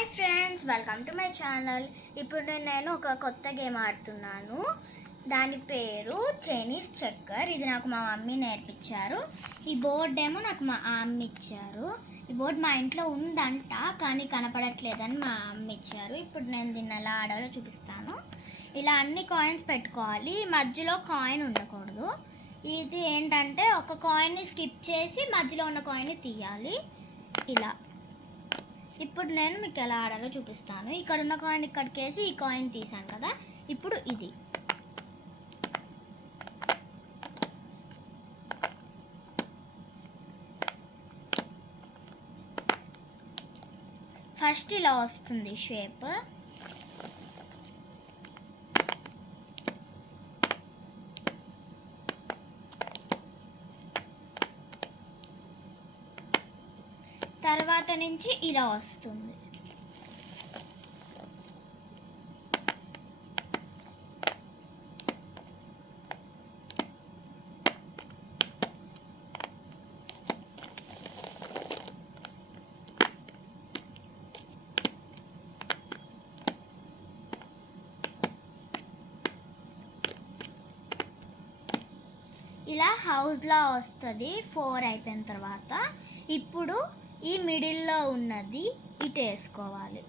Hi friends, welcome to my channel. ఇప్పుడు నేను ఒక కొత్త గేమ్ ఆడుతున్నాను. దాని పేరు చైనీస్ చెక్కర్. ఇది నాకు మా మమ్మీ నేర్పించారు. ఈ బోర్డు ఏమో నాకు మా అమ్మ ఇచ్చారు. ఈ బోర్డు మా ఇంట్లో ఉందంట, కానీ కనపడట్లేదని మా అమ్మ ఇచ్చారు. ఇప్పుడు నేను దీన్ని ఎలా ఆడాలో చూపిస్తాను. ఇలా అన్ని కాయిన్స్ పెట్టుకోవాలి, మధ్యలో కాయిన్ ఉండకూడదు. ఇది ఏంటంటే ఒక కాయిన్ని స్కిప్ చేసి మధ్యలో ఉన్న కాయిన్ని తీయాలి. ఇలా ఇప్పుడు నేను మీకు ఎలా ఆడాలో చూపిస్తాను. ఇక్కడ ఉన్న కాయిన్ ఇక్కడికి వేసి ఈ కాయిన్ తీసాను కదా. ఇప్పుడు ఇది ఫస్ట్ ఇలా వస్తుంది షేప్. తర్వాత నుంచి ఇలా వస్తుంది. ఇలా హౌస్లా వస్తుంది 4 అయిపోయిన తర్వాత. ఇప్పుడు ఈ మిడిల్లో ఉన్నది ఇటు వేసుకోవాలి.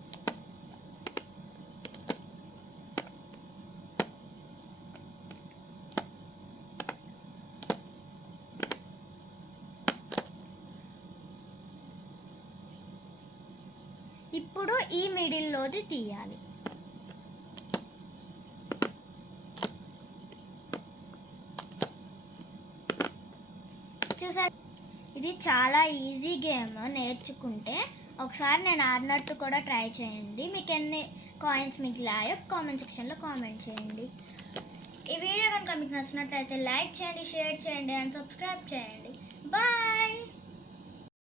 ఇప్పుడు ఈ మిడిల్లోది తీయాలి. చూసారు, ఇది చాలా ఈజీ గేమ్. నేర్చుకుంటే ఒకసారి నేను ఆడినట్టు కూడా ట్రై చేయండి. మీకు ఎన్ని కాయిన్స్ మిగిలాయో కామెంట్ సెక్షన్లో కామెంట్ చేయండి. ఈ వీడియో కనుక మీకు నచ్చినట్లయితే లైక్ చేయండి, షేర్ చేయండి అండ్ సబ్స్క్రైబ్ చేయండి. బాయ్.